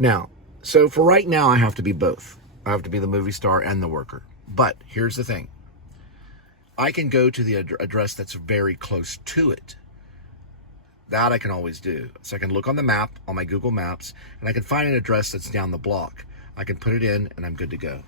Now, so for right now, I have to be both. I have to be the movie star and the worker. But here's the thing. I can go to the address that's very close to it. That I can always do. So I can look on the map, on my Google Maps, and I can find an address that's down the block. I can put it in, and I'm good to go.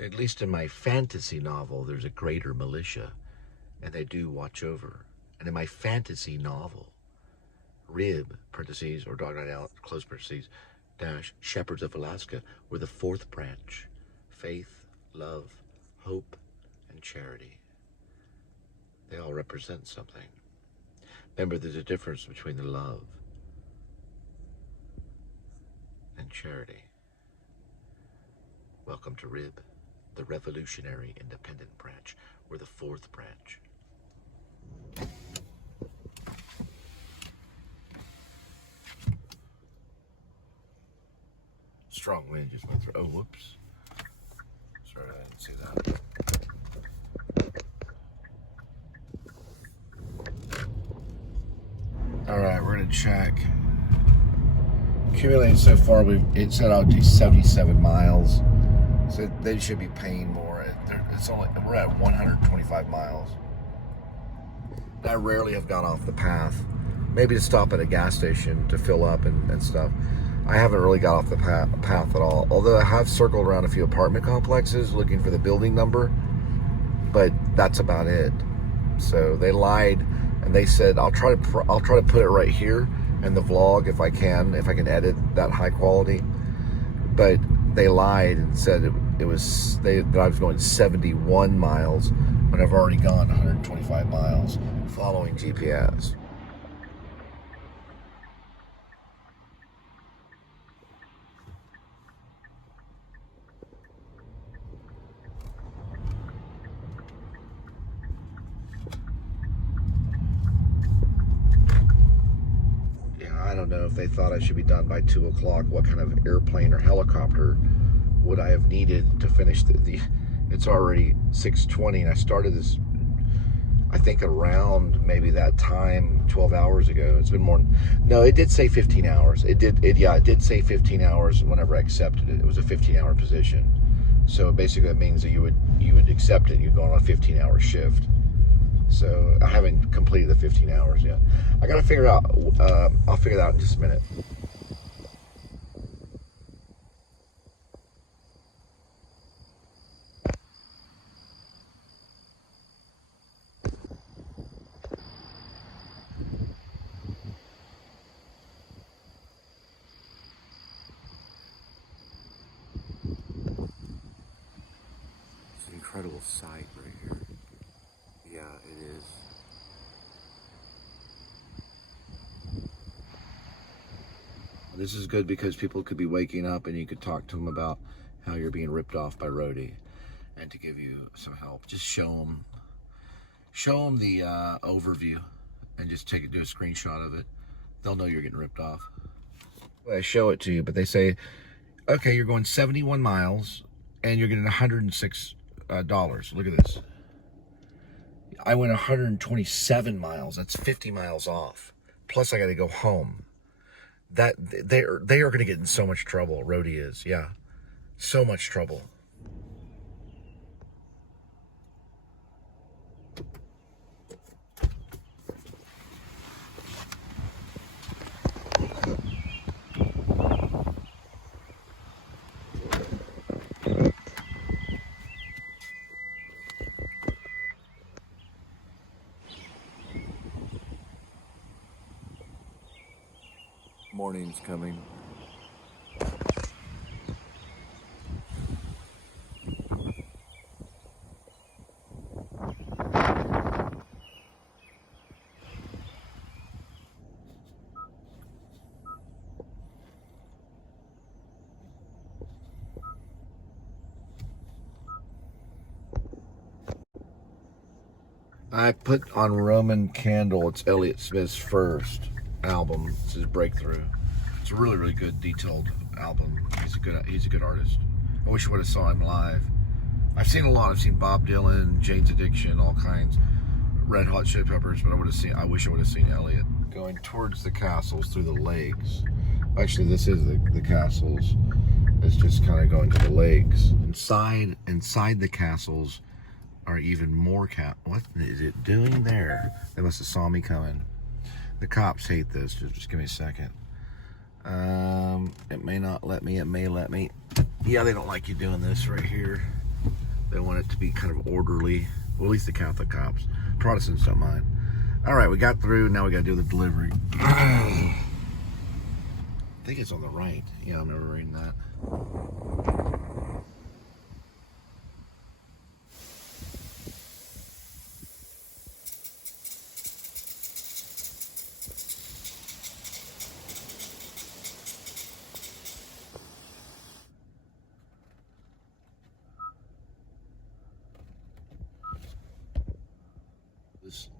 At least in my fantasy novel, there's a greater militia, and they do watch over. And in my fantasy novel, Rib, parentheses, or Dog Night Out, close parentheses, dash, Shepherds of Alaska, were the fourth branch. Faith, love, hope, and charity. They all represent something. Remember, there's a difference between the love and charity. Welcome to Rib, the revolutionary independent branch. We're the fourth branch. Strong wind just went through. Oh, whoops. Sorry, I didn't see that. All right, we're gonna check. Accumulated so far, it said I'll do 77 miles. So they should be paying more. We're at 125 miles. I rarely have gone off the path. Maybe to stop at a gas station to fill up and stuff. I haven't really got off the path at all. Although I have circled around a few apartment complexes looking for the building number, but that's about it. So they lied and they said I'll try to put it right here in the vlog if I can edit that high quality. But they lied and said that I was going 71 miles when I've already gone 125 miles following GPS. I don't know if they thought I should be done by 2 o'clock. What kind of airplane or helicopter would I have needed to finish it's already 6:20 and I started this, I think, around maybe that time 12 hours ago. It's been more. No, it did say 15 hours. It did say 15 hours whenever I accepted it. It was a 15-hour position. So basically that means that you would accept it. You'd go on a 15-hour shift. So I haven't completed the 15 hours yet. I got to figure it out. I'll figure that out in just a minute. It's an incredible sight right here. Yeah, it is. This is good because people could be waking up and you could talk to them about how you're being ripped off by Roadie and to give you some help. Just show them the overview and just do a screenshot of it. They'll know you're getting ripped off. I show it to you, but they say, okay, you're going 71 miles and you're getting $106. Look at this. I went 127 miles. That's 50 miles off. Plus I got to go home. That they are going to get in so much trouble. Roadie is, yeah, so much trouble. Morning's coming. I put on Roman Candle, it's Elliott Smith's first album. It's his breakthrough. It's a really, really good, detailed album. He's a good artist. I wish I would have saw him live. I've seen a lot. I've seen Bob Dylan, Jane's Addiction, all kinds, Red Hot Chili Peppers, but I wish I would have seen Elliott. Going towards the castles through the lakes. Actually, this is the castles. It's just kind of going to the lakes. Inside the castles are even more what is it doing there? They must have saw me coming. The cops hate this. Just give me a second. It may not let me. It may let me. Yeah, they don't like you doing this right here. They want it to be kind of orderly. Well, at least the Catholic cops. Protestants don't mind. All right, we got through. Now we got to do the delivery. I think it's on the right. Yeah, I'm never reading that.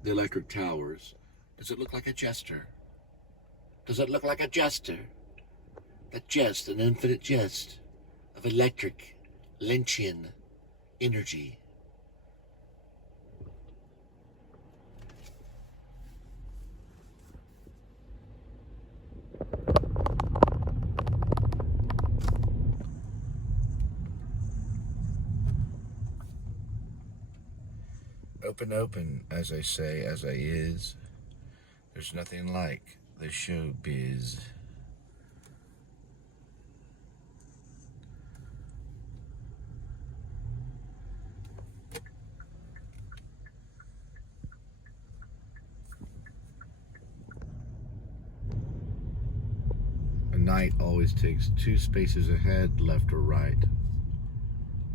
The electric towers. Does it look like a jester? Does it look like a jester? That jest, an infinite jest of electric, Lynchian energy. Open, as I say, as I is. There's nothing like the showbiz. A knight always takes 2 spaces ahead, left or right.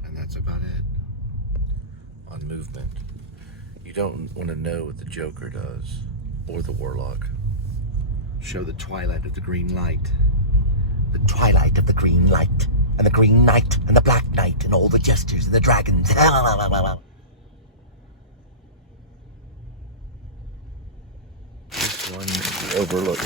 And that's about it on movement. You don't want to know what the Joker does, or the Warlock. Show the twilight of the green light. The twilight of the green light, and the green knight, and the black knight, and all the jesters and the dragons. This one is the Overlook.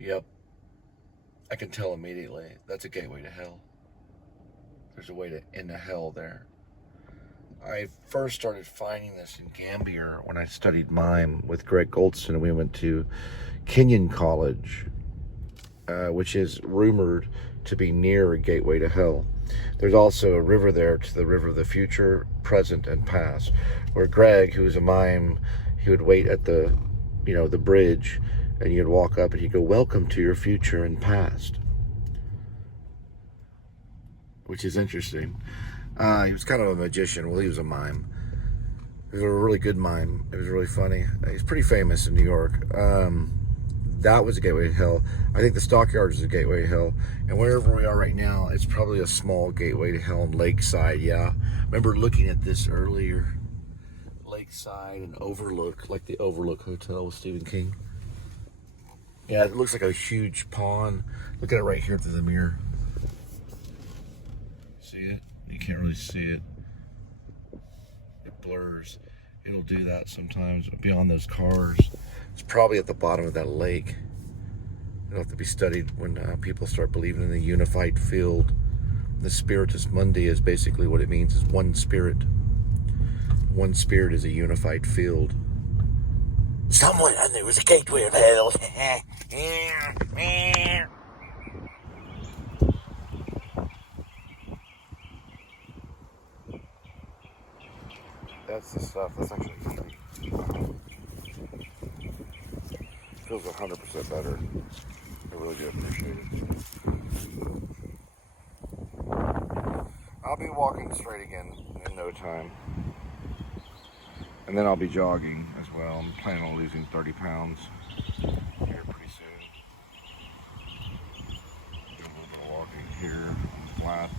Yep. I can tell immediately. That's a gateway to hell. There's a way to into hell there. I first started finding this in Gambier when I studied mime with Greg Goldston, and we went to Kenyon College, which is rumored to be near a gateway to hell. There's also a river there, to the river of the future, present, and past, where Greg, who's a mime, he would wait at the bridge, and you'd walk up and he'd go, "Welcome to your future and past," which is interesting. He was kind of a magician. Well, he was a mime. He was a really good mime. It was really funny. He's pretty famous in New York. That was a gateway to hell. I think the Stockyards is a gateway to hell. And wherever we are right now, it's probably a small gateway to hell in Lakeside, yeah. Remember looking at this earlier. Lakeside and Overlook, like the Overlook Hotel with Stephen King. Yeah, it looks like a huge pond. Look at it right here through the mirror. See it? You can't really see it. It blurs. It'll do that sometimes beyond those cars. It's probably at the bottom of that lake. It'll have to be studied when people start believing in the unified field. The Spiritus Mundi is basically what it means, is one spirit. One spirit is a unified field. Somewhere there was a gateway of hell. That's the stuff. That's actually easy. Feels 100% better. I really do appreciate it. I'll be walking straight again in no time. And then I'll be jogging as well. I'm planning on losing 30 pounds here pretty soon. Do a little bit of walking here on the flat.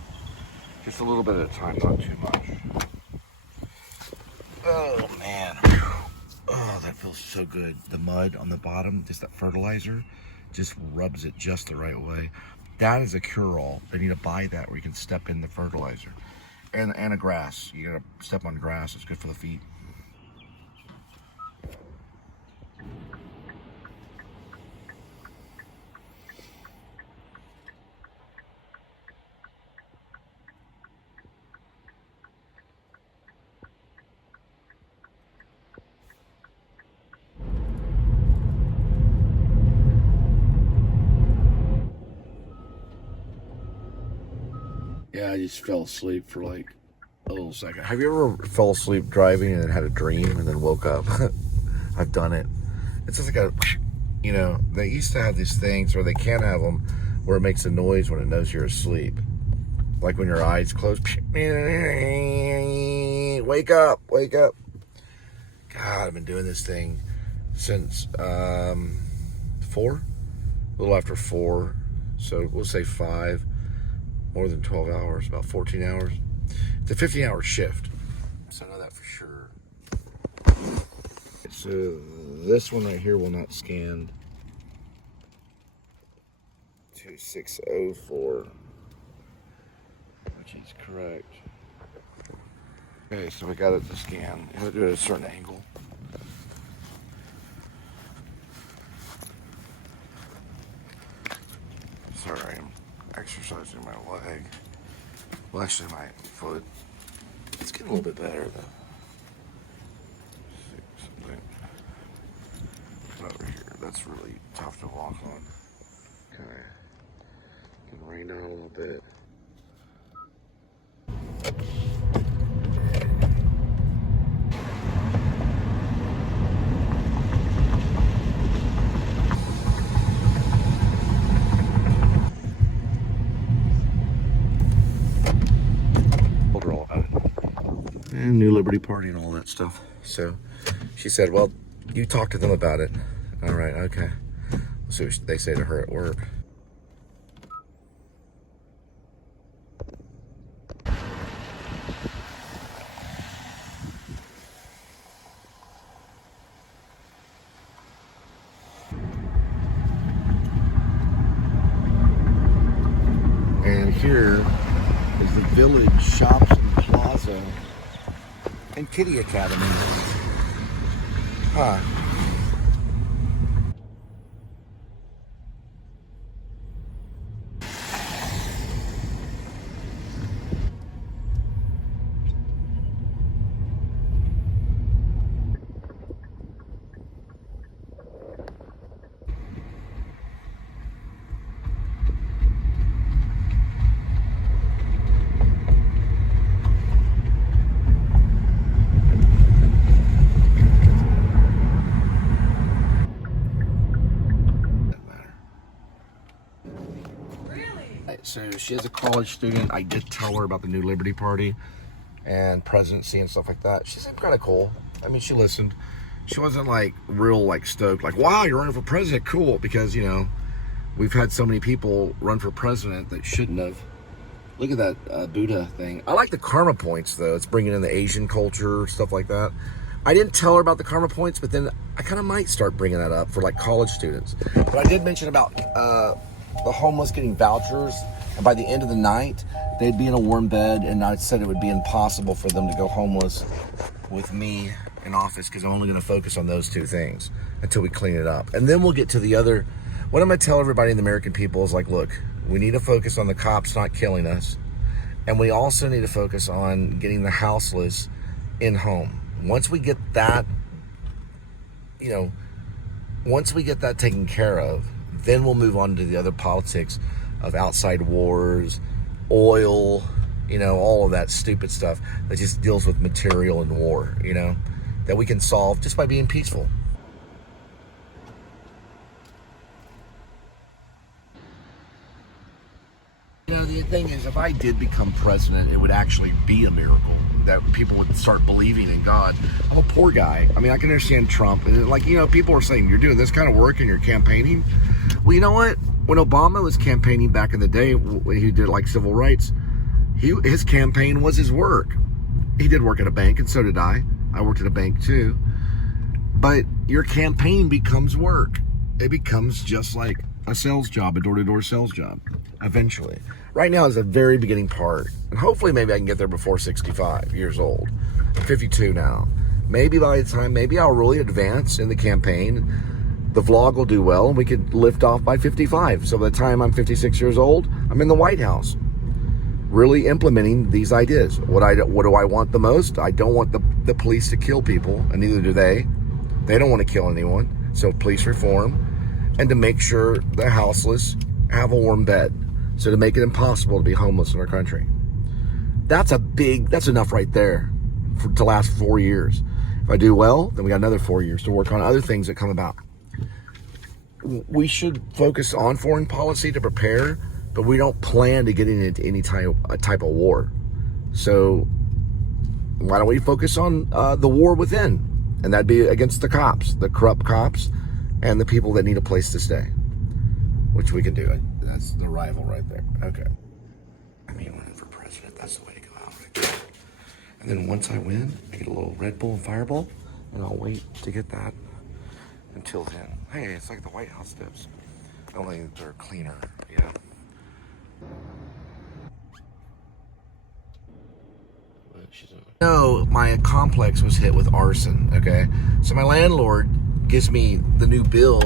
Just a little bit at a time, not too much. Oh man. Oh, that feels so good. The mud on the bottom, just that fertilizer, just rubs it just the right way. That is a cure-all. They need to buy that where you can step in the fertilizer. And a grass. You gotta step on grass. It's good for the feet. Yeah, I just fell asleep for like a little second. Have you ever fell asleep driving and then had a dream and then woke up? I've done it. It's just like a, you know, they used to have these things, or they can have them, where it makes a noise when it knows you're asleep. Like when your eyes close. Wake up, wake up. God, I've been doing this thing since 4? A little after 4. So we'll say 5. More than 12 hours, about 14 hours. It's a 15-hour shift, so I know that for sure. So this one right here will not scan. 2604, which is correct. Okay, so we got it to scan. You have to do it at a certain angle. Sorry, I'm exercising my leg. Well, actually my foot. It's getting a little bit better though. Something over here. That's really tough to walk on. Okay. Can rain down a little bit. And New Liberty Party and all that stuff. So she said, well, you talk to them about it. All right, okay. So they say to her at work. And here is the Village Shops and Plaza and Kitty Academy. Huh. So she is a college student. I did tell her about the New Liberty Party and presidency and stuff like that. She seemed kind of cool. I mean, she listened. She wasn't like real like stoked, like, wow, you're running for president, cool. Because, you know, we've had so many people run for president that shouldn't have. Look at that Buddha thing. I like the karma points though. It's bringing in the Asian culture, stuff like that. I didn't tell her about the karma points, but then I kind of might start bringing that up for like college students. But I did mention about the homeless getting vouchers, and by the end of the night they'd be in a warm bed, and I said it would be impossible for them to go homeless with me in office, because I'm only going to focus on those 2 things until we clean it up, and then we'll get to the other. What I'm going to tell everybody in the American people is like, look, we need to focus on the cops not killing us, and we also need to focus on getting the houseless in home. Once we get that, you know, once we get that taken care of, then we'll move on to the other politics of outside wars, oil, You know, all of that stupid stuff that just deals with material and war, you know, that we can solve just by being peaceful. You know, the thing is, if I did become president, it would actually be a miracle that people would start believing in God. I'm a poor guy. I mean, I can understand Trump. And like, you know, people are saying, you're doing this kind of work and you're campaigning. Well, you know what? When Obama was campaigning back in the day, when he did like civil rights, his campaign was his work. He did work at a bank, and so did I. I worked at a bank too. But your campaign becomes work. It becomes just like a sales job, a door-to-door sales job, eventually. Right now is a very beginning part. And hopefully maybe I can get there before 65 years old. I'm 52 now. Maybe by the time, maybe I'll really advance in the campaign. The vlog will do well, and we could lift off by 55. So by the time I'm 56 years old, I'm in the White House, really implementing these ideas. What do I want the most? I don't want the police to kill people, and neither do they. They don't want to kill anyone. So police reform, and to make sure the houseless have a warm bed. So to make it impossible to be homeless in our country. That's enough right there to last 4 years. If I do well, then we got another 4 years to work on other things that come about. We should focus on foreign policy to prepare, but we don't plan to get into any type of war. So why don't we focus on the war within? And that'd be against the cops, the corrupt cops, and the people that need a place to stay, which we can do. That's the rival right there. Okay. I mean, running for president, that's the way to go out right there. And then once I win, I get a little Red Bull and Fireball, and I'll wait to get that until then. Hey, it's like the White House steps. Only they're cleaner, you know. No, my complex was hit with arson, okay? So my landlord gives me the new bill,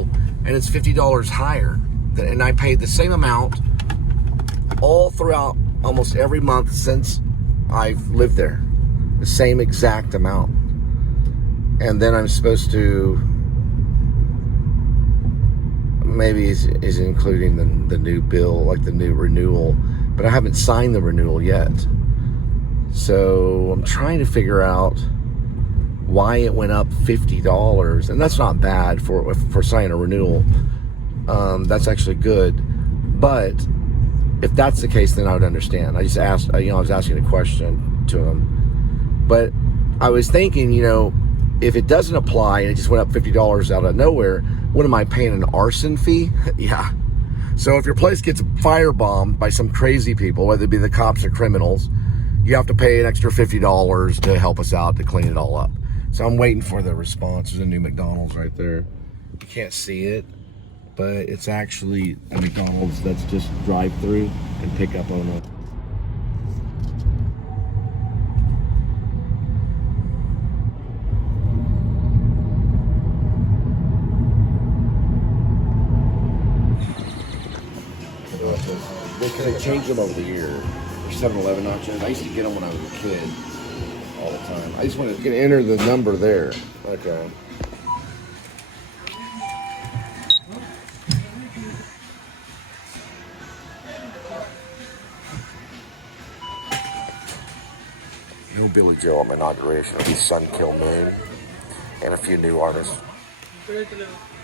and it's $50 higher. And I paid the same amount all throughout almost every month since I've lived there. The same exact amount. And then I'm supposed to, maybe is including the new bill, like the new renewal, but I haven't signed the renewal yet. So I'm trying to figure out why it went up $50, and that's not bad for signing a renewal. That's actually good, but if that's the case, then I would understand. I just asked, I was asking a question to him, but I was thinking, if it doesn't apply and it just went up $50 out of nowhere, what am I paying, an arson fee? Yeah. So if your place gets firebombed by some crazy people, whether it be the cops or criminals, you have to pay an extra $50 to help us out to clean it all up. So I'm waiting for the response. There's a new McDonald's right there. You can't see it, but it's actually a McDonald's that's just drive-through and pick up on it. They changed them over the year. They're 7-Eleven nachos. I used to get them when I was a kid all the time. I just want to enter the number there. Okay. No Billy Joe on my inauguration. It'll be Sun Kill Moon and a few new artists.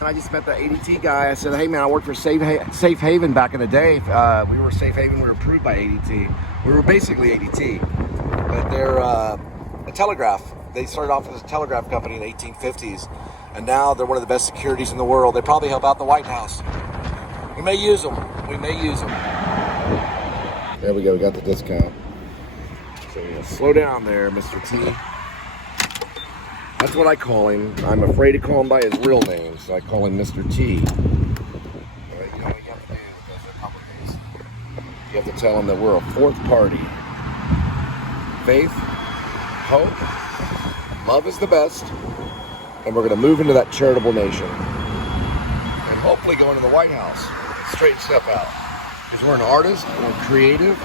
I just met the ADT guy. I said, hey man, I worked for Safe Haven back in the day. We were Safe Haven, we were approved by ADT. We were basically ADT, but they're a telegraph. They started off as a telegraph company in the 1850s, and now they're one of the best securities in the world. They probably help out the White House. We may use them. We may use them. There we go, we got the discount. So yeah, slow down there, Mr. T. That's what I call him. I'm afraid to call him by his real name, so I call him Mr. T. But you know what you have to do because they're complicated. You have to tell him that we're a fourth party. Faith, hope, love is the best, and we're going to move into that charitable nation. And hopefully go into the White House. Straighten stuff out. Because we're an artist, we're creative,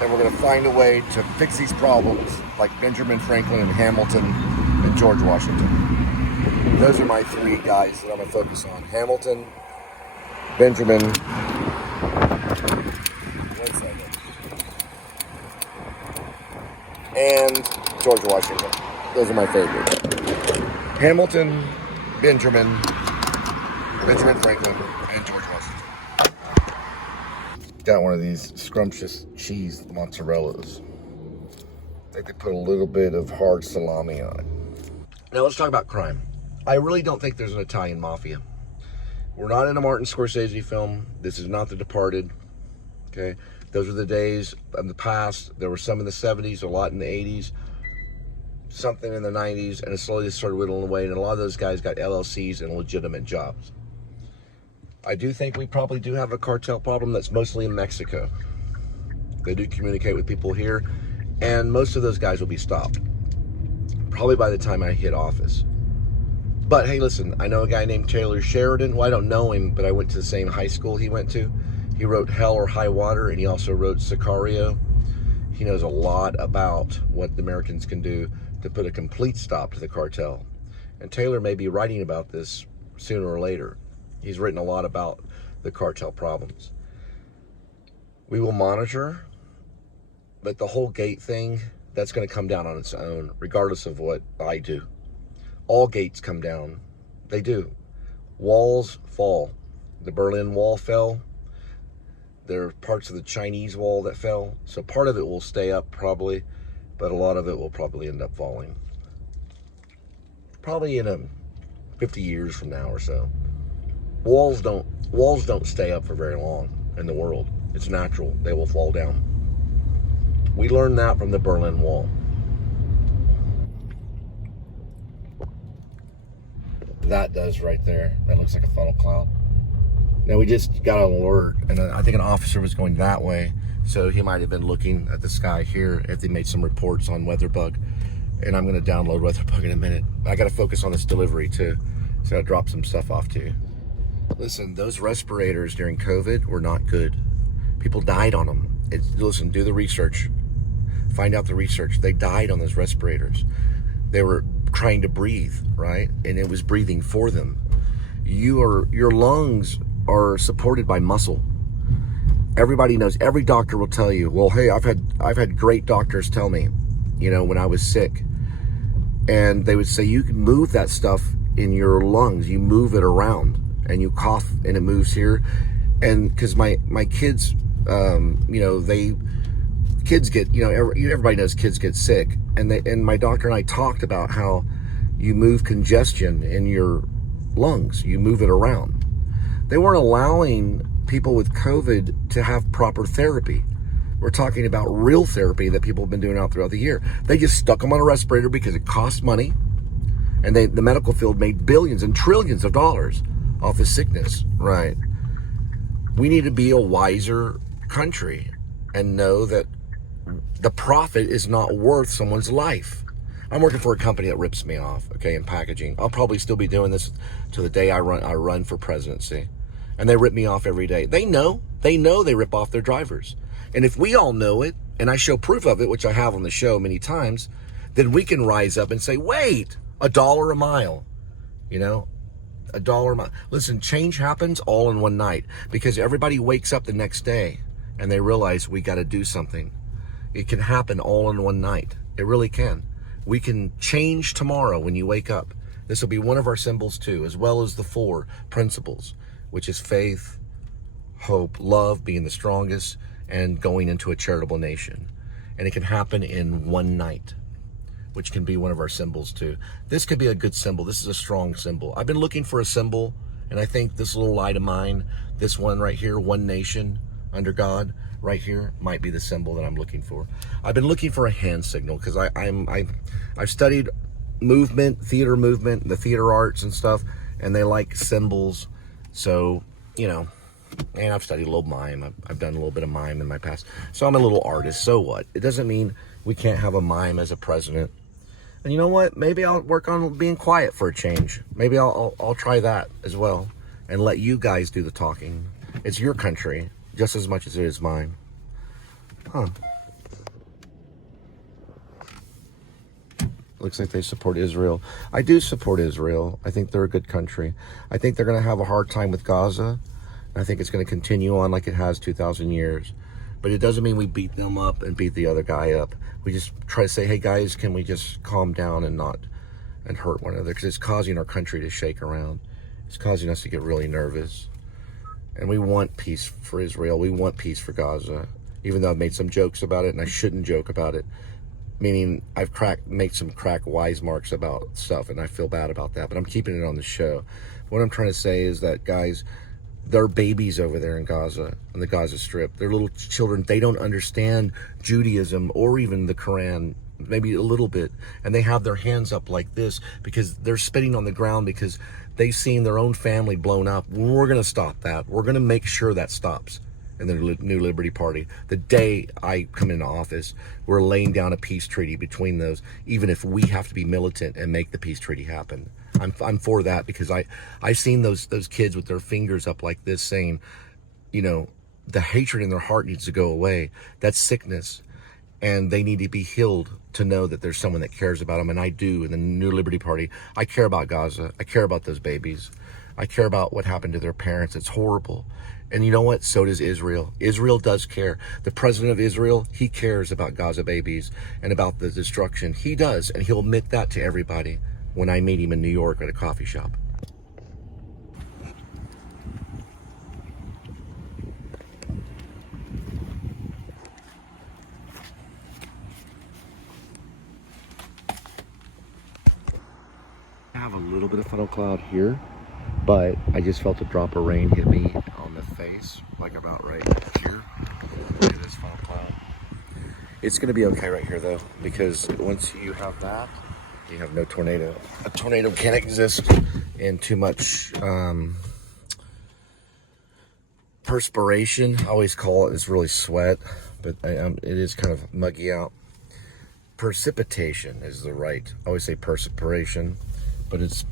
and we're going to find a way to fix these problems like Benjamin Franklin and Hamilton and George Washington. Those are my three guys that I'm going to focus on. Hamilton, Benjamin. One second. and George Washington. Those are my favorites. Hamilton, Benjamin Franklin, and George Washington. Got one of these scrumptious cheese mozzarellas. I think they put a little bit of hard salami on it. Now let's talk about crime. I really don't think there's an Italian mafia. We're not in a Martin Scorsese film. This is not The Departed. Okay, those are the days of the past. There were some in the 70s, a lot in the 80s, something in the 90s, and it slowly started whittling away, and a lot of those guys got LLCs and legitimate jobs. I do think we probably do have a cartel problem that's mostly in Mexico. They do communicate with people here, and most of those guys will be stopped probably by the time I hit office. But hey, listen, I know a guy named Taylor Sheridan. Well, I don't know him, but I went to the same high school he went to. He wrote Hell or High Water, and he also wrote Sicario. He knows a lot about what the Americans can do to put a complete stop to the cartel. And Taylor may be writing about this sooner or later. He's written a lot about the cartel problems. We will monitor, but the whole gate thing, that's going to come down on its own, regardless of what I do. All gates come down. They do. Walls fall. The Berlin Wall fell. There are parts of the Chinese wall that fell. So part of it will stay up probably, but a lot of it will probably end up falling. Probably in 50 years from now or so. Walls don't stay up for very long in the world. It's natural. They will fall down. We learned that from the Berlin Wall. That does right there. That looks like a funnel cloud. Now we just got an alert, and I think an officer was going that way, so he might have been looking at the sky here if they made some reports on WeatherBug. And I'm going to download WeatherBug in a minute. I got to focus on this delivery too, so I drop some stuff off to you. Listen, those respirators during COVID were not good. People died on them. Listen, do the research. Find out the research. They died on those respirators. They were trying to breathe, right? And it was breathing for them. Your lungs are supported by muscle. Everybody knows. Every doctor will tell you, well, hey, I've had great doctors tell me, when I was sick, and they would say you can move that stuff in your lungs. You move it around, and you cough, and it moves here. And because my kids, kids get, everybody knows kids get sick, and my doctor and I talked about how you move congestion in your lungs. You move it around. They weren't allowing people with COVID to have proper therapy. We're talking about real therapy that people have been doing out throughout the year. They just stuck them on a respirator because it cost money, and the medical field made billions and trillions of dollars off of sickness, right? We need to be a wiser country and know that the profit is not worth someone's life. I'm working for a company that rips me off, okay, in packaging. I'll probably still be doing this to the day I run for presidency. And they rip me off every day. They know they rip off their drivers. And if we all know it, and I show proof of it, which I have on the show many times, then we can rise up and say, wait, $1 a mile, $1 a mile. Listen, change happens all in one night because everybody wakes up the next day and they realize we got to do something. It can happen all in one night. It really can. We can change tomorrow when you wake up. This will be one of our symbols too, as well as the 4 principles, which is faith, hope, love being the strongest, and going into a charitable nation. And it can happen in one night, which can be one of our symbols too. This could be a good symbol. This is a strong symbol. I've been looking for a symbol, and I think this little light of mine, this one right here, one nation under God, right here, might be the symbol that I'm looking for. I've been looking for a hand signal because I've studied movement, theater movement, the theater arts and stuff, and they like symbols. So, and I've studied a little mime. I've done a little bit of mime in my past. So I'm a little artist. So what? It doesn't mean we can't have a mime as a president. And you know what? Maybe I'll work on being quiet for a change. Maybe I'll try that as well and let you guys do the talking. It's your country just as much as it is mine. Huh. Looks like they support Israel. I do support Israel. I think they're a good country. I think they're going to have a hard time with Gaza. I think it's going to continue on like it has 2,000 years. But it doesn't mean we beat them up and beat the other guy up. We just try to say, hey guys, can we just calm down and not hurt one another? Because it's causing our country to shake around. It's causing us to get really nervous. And we want peace for Israel. We want peace for Gaza. Even though I've made some jokes about it, and I shouldn't joke about it. Meaning I've made some crack wise marks about stuff, and I feel bad about that. But I'm keeping it on the show. What I'm trying to say is that, guys, there are babies over there in Gaza, on the Gaza Strip. They're little children. They don't understand Judaism or even the Quran, maybe a little bit. And they have their hands up like this because they're spitting on the ground because they've seen their own family blown up. We're going to stop that. We're going to make sure that stops in the New Liberty Party. The day I come into office, we're laying down a peace treaty between those, even if we have to be militant and make the peace treaty happen. I'm for that because I've seen those kids with their fingers up like this saying, you know, the hatred in their heart needs to go away. That's sickness. And they need to be healed to know that there's someone that cares about them. And I do in the New Liberty Party. I care about Gaza. I care about those babies. I care about what happened to their parents. It's horrible. And you know what? So does Israel. Israel does care. The president of Israel, he cares about Gaza babies and about the destruction. He does. And he'll admit that to everybody when I meet him in New York at a coffee shop. I have a little bit of funnel cloud here, but I just felt a drop of rain hit me on the face, like about right here. Look at this funnel cloud. It's going to be okay right here, though, because once you have that, you have no tornado. A tornado can't exist in too much perspiration. I always call it, it's really sweat, but it is kind of muggy out. Precipitation is the right. I always say perspiration, but it's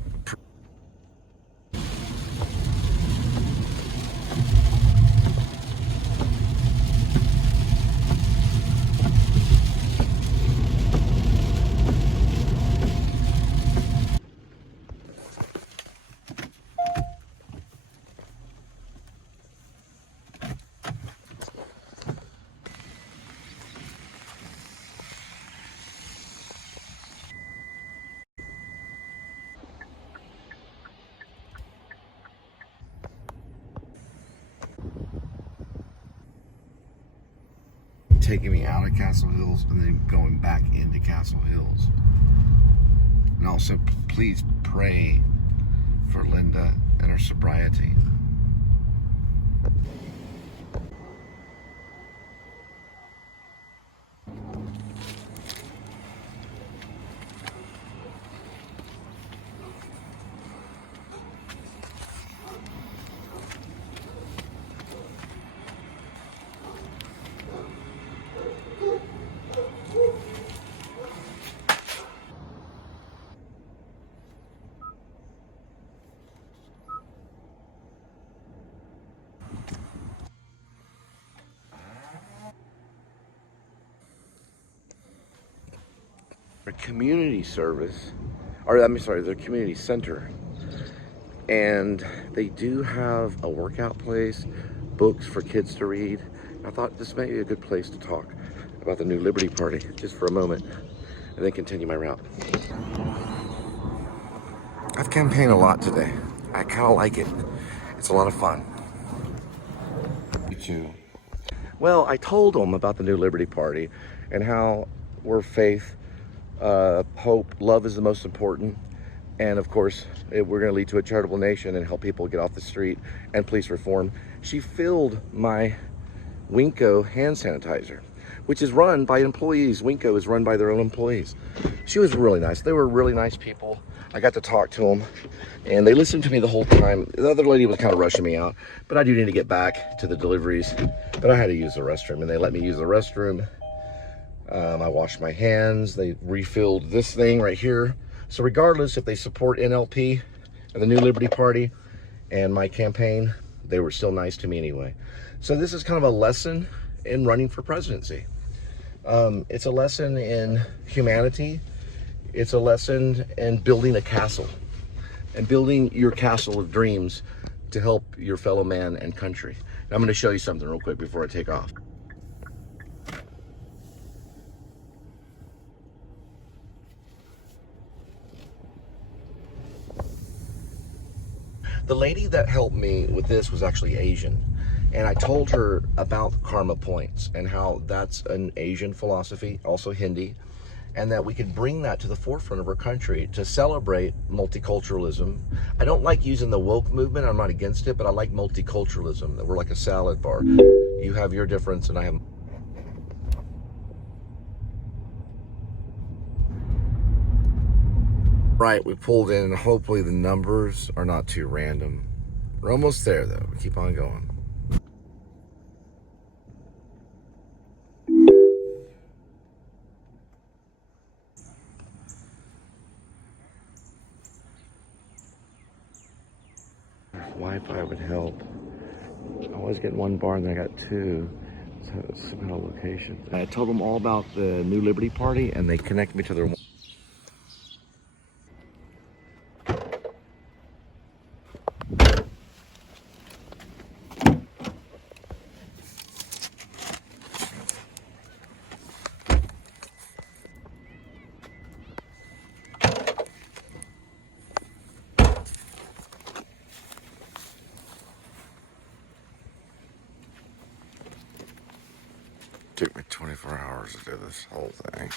taking me out of Castle Hills and then going back into Castle Hills. And also, please pray for Linda and her sobriety. Their community service, or I'm sorry, their community center. And they do have a workout place, books for kids to read. I thought this may be a good place to talk about the New Liberty Party just for a moment and then continue my route. I've campaigned a lot today. I kind of like it. It's a lot of fun. You too. Well, I told them about the New Liberty Party and how we're faith, hope, love is the most important. And of course, we're going to lead to a charitable nation and help people get off the street and police reform. She filled my Winco hand sanitizer, which is run by employees. Winco is run by their own employees. She was really nice. They were really nice people. I got to talk to them and they listened to me the whole time. The other lady was kind of rushing me out, but I do need to get back to the deliveries. But I had to use the restroom and they let me use the restroom. I washed my hands. They refilled this thing right here. So regardless if they support NLP and the New Liberty Party and my campaign, they were still nice to me anyway. So this is kind of a lesson in running for presidency. It's a lesson in humanity. It's a lesson in building a castle and building your castle of dreams to help your fellow man and country. And I'm going to show you something real quick before I take off. The lady that helped me with this was actually Asian. And I told her about karma points and how that's an Asian philosophy, also Hindi, and that we could bring that to the forefront of our country to celebrate multiculturalism. I don't like using the woke movement, I'm not against it, but I like multiculturalism, that we're like a salad bar. You have your difference and I have... Right, we pulled in, and hopefully the numbers are not too random. We're almost there though, we keep on going. Wi-Fi would help. I was getting one bar and then I got two. So it's some kind of location. I told them all about the New Liberty Party and they connect me to their... Took me 24 hours to do this whole thing.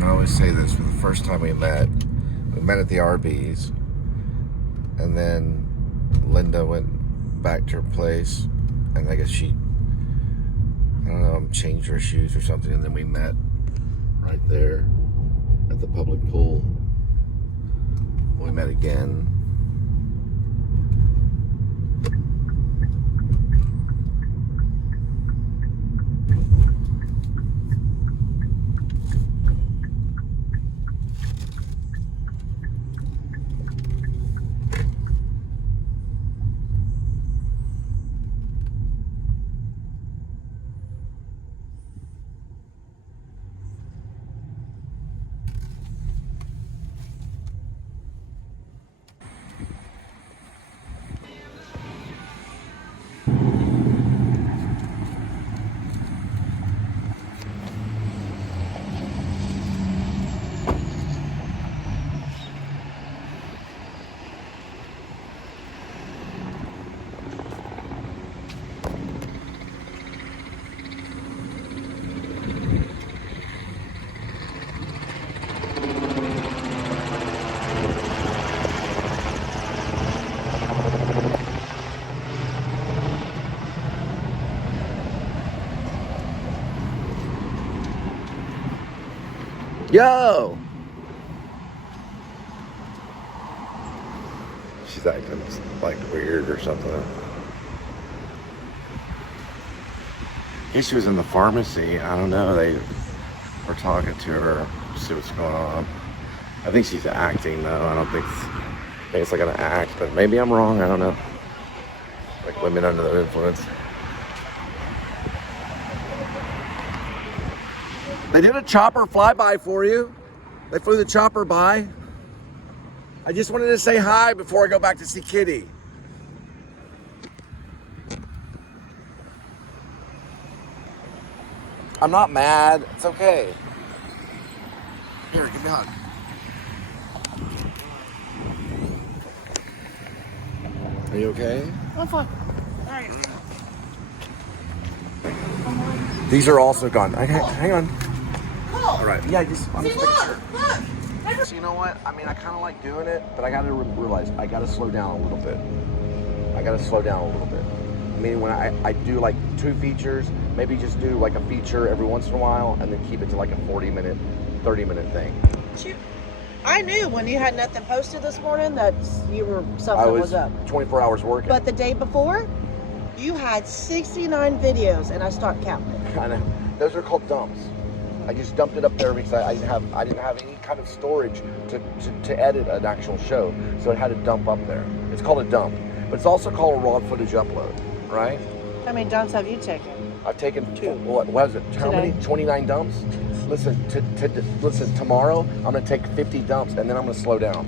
I always say this, for the first time we met at the RB's, and then Linda went back to her place, and I guess she, I don't know, changed her shoes or something, and then we met right there at the public pool. We met again. Yo! She's acting like weird or something. I guess she was in the pharmacy. I don't know. They were talking to her, see what's going on. I think she's acting though. I think it's like an act, but maybe I'm wrong. I don't know. Like women under the influence. They did a chopper flyby for you. They flew the chopper by. I just wanted to say hi before I go back to see Kitty. I'm not mad. It's okay. Here, give me a hug. Are you okay? I'm fine. All right. These are also gone. Okay, hang on. Cool. All right. Yeah, just I'm See, just making sure. look. So you know what? I mean, I kind of like doing it, but I got to realize I got to slow down a little bit. I got to slow down a little bit. I mean, when I do like 2 features, maybe just do like a feature every once in a while, and then keep it to like a 40-minute, 30-minute thing. I knew when you had nothing posted this morning that you were something I was up. 24 hours working. But the day before, you had 69 videos, and I started counting it. I know. Those are called dumps. I just dumped it up there because I didn't have any kind of storage to edit an actual show, so it had to dump up there. It's called a dump, but it's also called a raw footage upload, right? How many dumps have you taken? I've taken what was it? How many? 29 dumps. Listen, listen. Tomorrow I'm gonna take 50 dumps, and then I'm gonna slow down.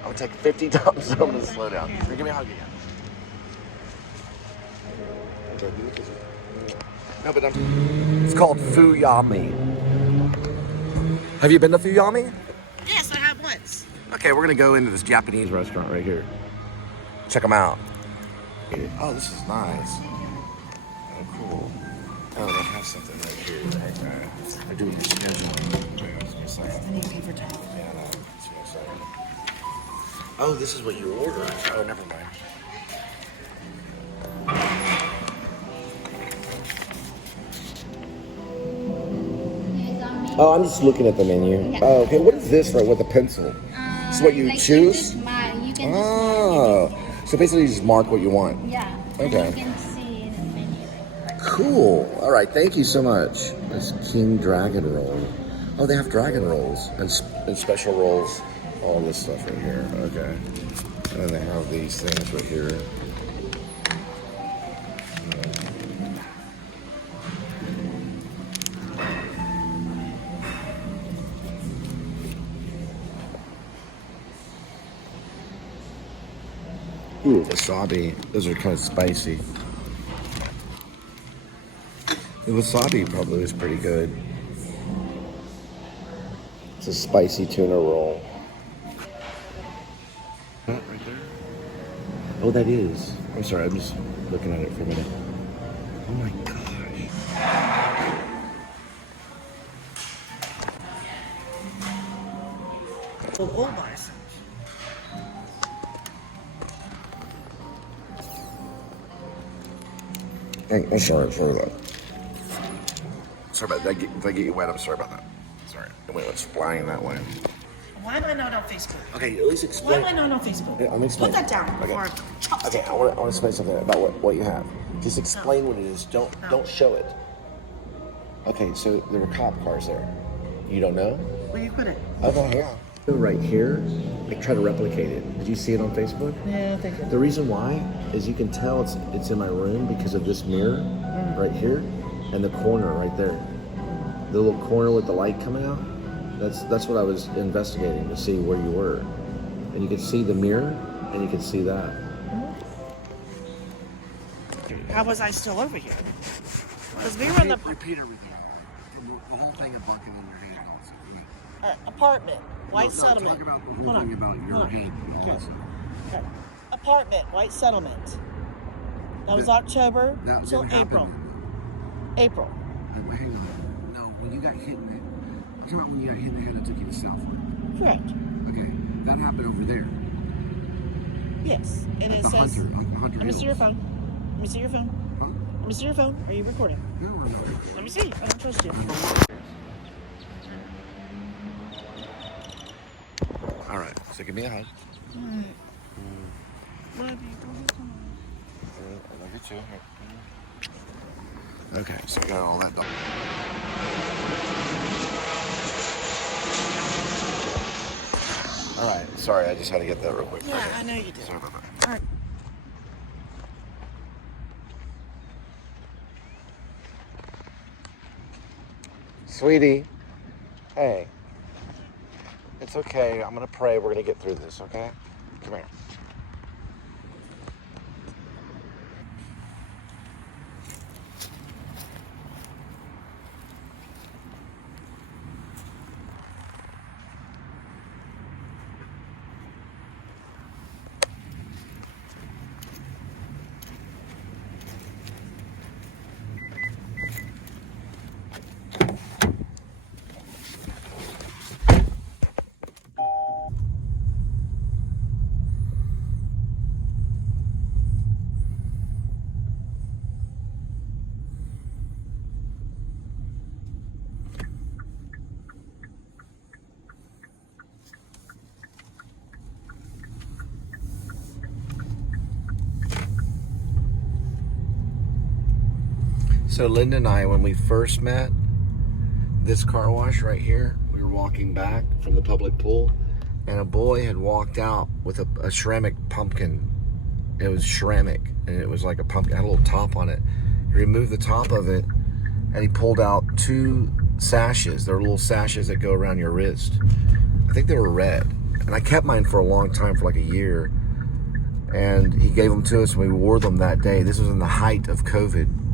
I'm gonna take 50 dumps, and I'm gonna slow down. Here, give me a hug again. No, but it's called Fuyami. Have you been to Fuyami? Yes, I have once. Okay, we're gonna go into this Japanese restaurant right here. Check them out. Oh, this is nice. Oh, cool. Oh, they have something right here. They're doing your scheduling. I need paper towel. Yeah, no. Oh, this is what you're ordering. Oh, never mind. Oh, I'm just looking at the menu. Yeah. Oh, okay. What is this right with the pencil? This is what you like choose? You can just Oh, so basically you just mark what you want. yeah. Okay. And you can see the menu. Cool. All right. Thank you so much. This King Dragon Roll. Oh, they have dragon rolls and special rolls. All this stuff right here. Okay. And then they have these things right here. Ooh, wasabi. Those are kind of spicy. The wasabi probably is pretty good. It's a spicy tuna roll. Right there. Oh, that is. I'm sorry, I'm just looking at it for a minute. Oh my gosh. Well, all by yourself. I'm sorry about that. Sorry about that. If I get you wet, I'm sorry about that. Sorry. Wait, it's flying that way. Why am I not on Facebook? Okay, at least Why explain. am I not on Facebook? Yeah, I'm explaining. Put that down Okay. before I chop Okay, I want to explain something about what you have. Just explain what it is. Don't show it. Okay, so there were cop cars there. You don't know? Where you put it? Okay, yeah. Right here, I try to replicate it. Did you see it on Facebook? Yeah, thank you. The reason why is you can tell it's in my room because of this mirror right here and the corner right there. The little corner with the light coming out. That's what I was investigating to see where you were. And you can see the mirror and you can see that. How was I still over here? Because we were in the Repeat everything. The whole thing is bunking in your hand also. apartment, white settlement. Talk about the Hold whole on. thing about your Hold on. hand and all Okay. that stuff. Okay. Apartment, white settlement. That was October That till didn't happen April. then. April. Hang on. No, when you got hit in the head. I'm talking about when you got hit in the head that took you to Southwood. Correct. Okay, that happened over there. Yes. And it The says. Hunter Let me see your Hills. phone. Let me see your phone. Huh? Let me see your phone. Are you recording? No, no. Let me see. I don't trust you. All right, so give me a hug. Love you. I love you too. Okay, so I got all that done. All right, sorry, I just had to get that real quick. Yeah, Okay. I know you did. Sorry about that. All right. Sweetie, hey. It's okay. I'm going to pray. We're going to get through this, okay? Come here. So Linda and I, when we first met, this car wash right here, we were walking back from the public pool, and a boy had walked out with a ceramic pumpkin. It was ceramic, and it was like a pumpkin, it had a little top on it. He removed the top of it, and he pulled out 2 sashes. They're little sashes that go around your wrist. I think they were red. And I kept mine for a long time, for like a year. And he gave them to us, and we wore them that day. This was in the height of COVID.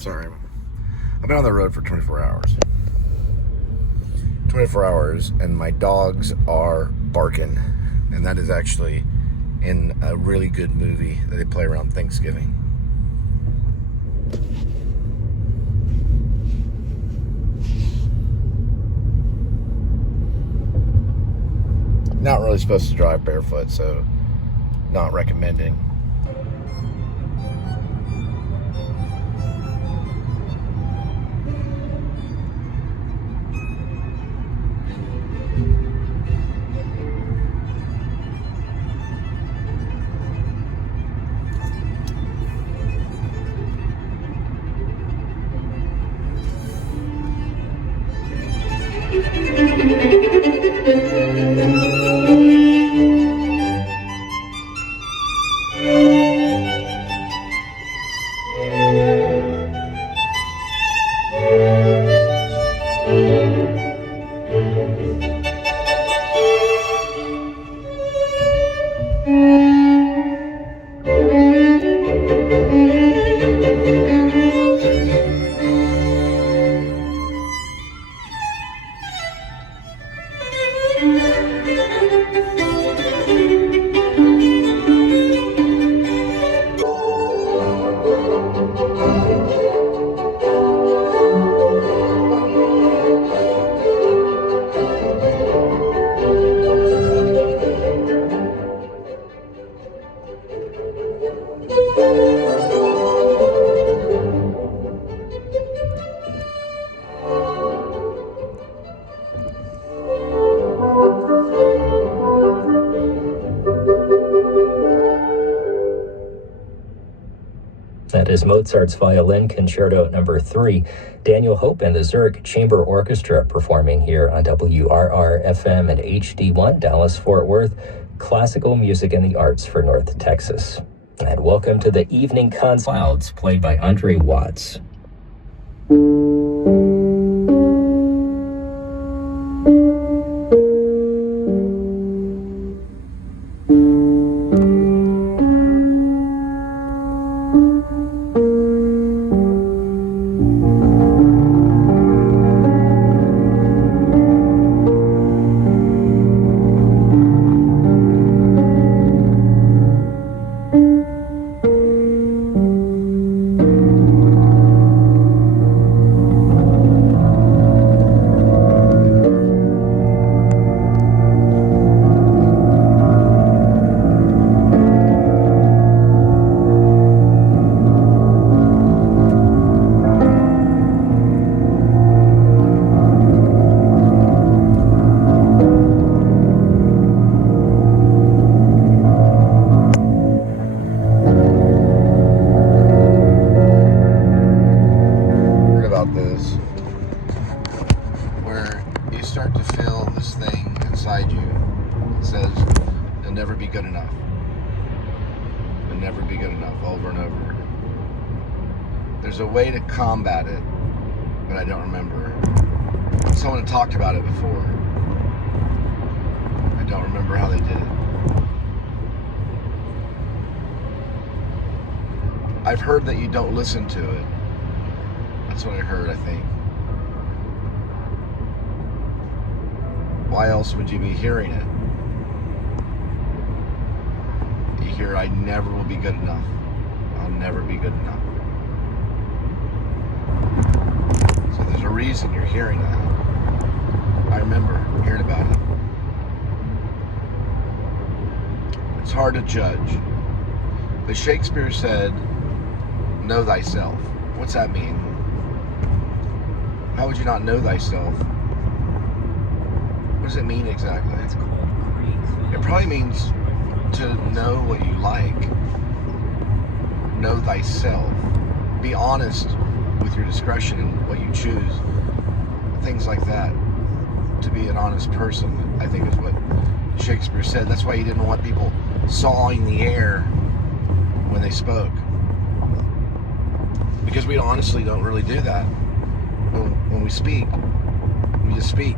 Sorry. I've been on the road for 24 hours. 24 hours, and my dogs are barking. And that is actually in a really good movie that they play around Thanksgiving. Not really supposed to drive barefoot, so not recommending. That is Mozart's Violin Concerto Number 3. Daniel Hope and the Zurich Chamber Orchestra performing here on WRR-FM and HD1 Dallas-Fort Worth. Classical music and the arts for North Texas. And welcome to the evening concert. Clouds, played by Andre Watts. There's a way to combat it, but I don't remember. Someone talked about it before. I don't remember how they did it. I've heard that you don't listen to it. That's what I heard, I think. Why else would you be hearing it? You hear, I never will be good enough. I'll never be good enough. So there's a reason you're hearing that. I remember hearing about it. It's hard to judge. But Shakespeare said, know thyself. What's that mean? How would you not know thyself? What does it mean exactly? It probably means to know what you like. Know thyself. Be honest with your discretion and what you choose. Things like that. To be an honest person, I think is what Shakespeare said. That's why he didn't want people sawing the air when they spoke. Because we honestly don't really do that. When we speak, we just speak.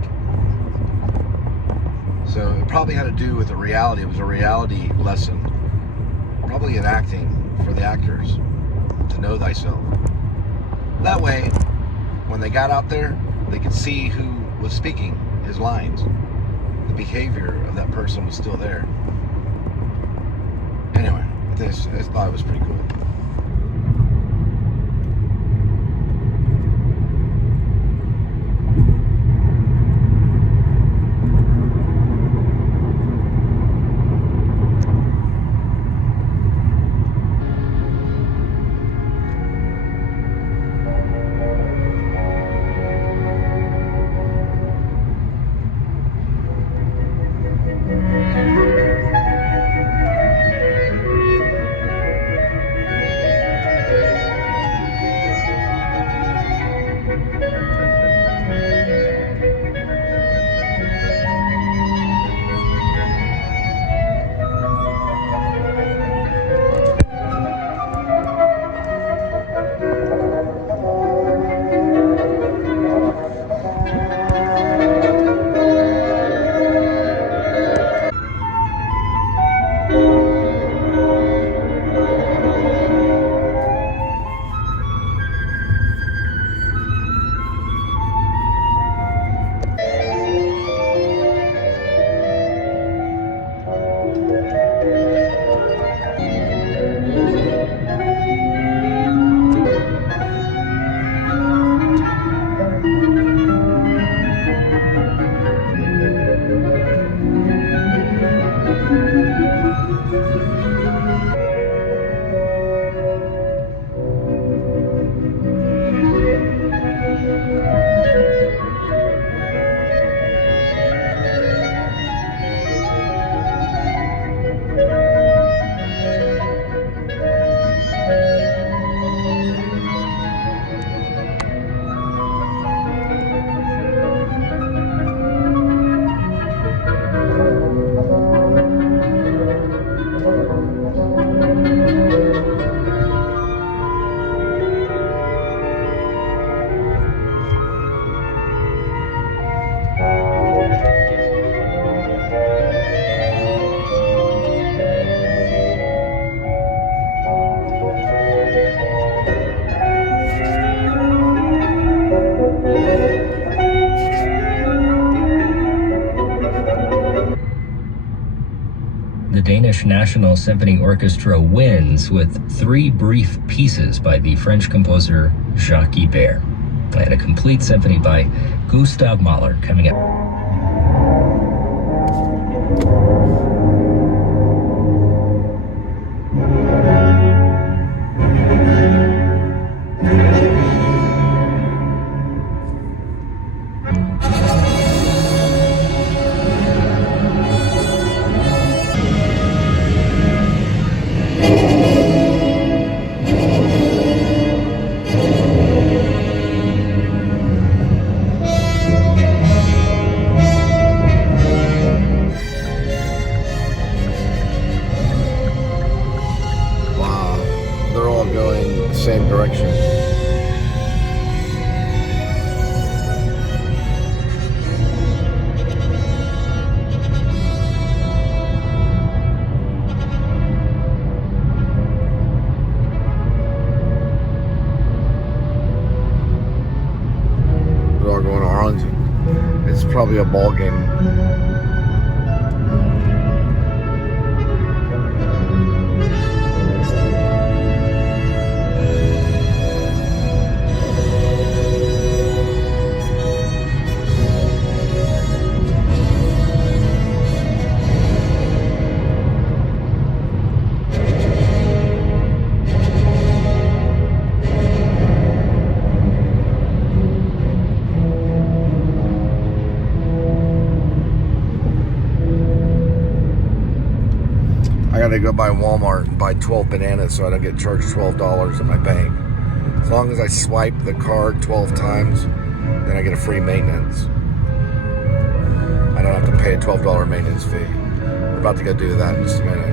So it probably had to do with the reality. It was a reality lesson. Probably in acting for the actors. To know thyself. That way, when they got out there, they could see who was speaking his lines. The behavior of that person was still there. Anyway, I thought it was pretty cool. Spanish National Symphony Orchestra Winds with 3 brief pieces by the French composer Jacques Ibert, and a complete symphony by Gustav Mahler coming up. Same direction. They're all going orange. It's probably a ball game. I gotta go by Walmart and buy 12 bananas so I don't get charged $12 at my bank. As long as I swipe the card 12 times, then I get a free maintenance. I don't have to pay a $12 maintenance fee. We're about to go do that in just a minute.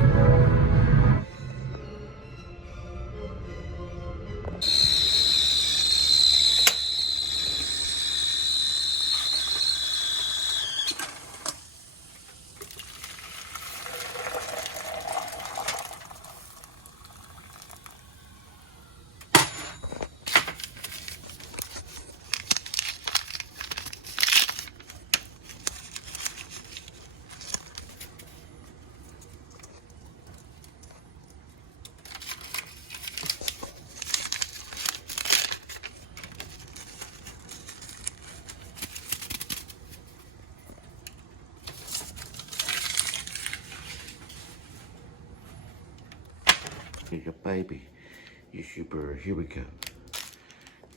Here you go, baby. You super. Here we go.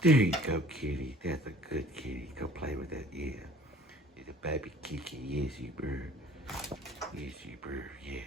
There you go, kitty. That's a good kitty. Go play with that, yeah. It's a baby Kiki. Yes, you bird. Yes, you bird, yeah.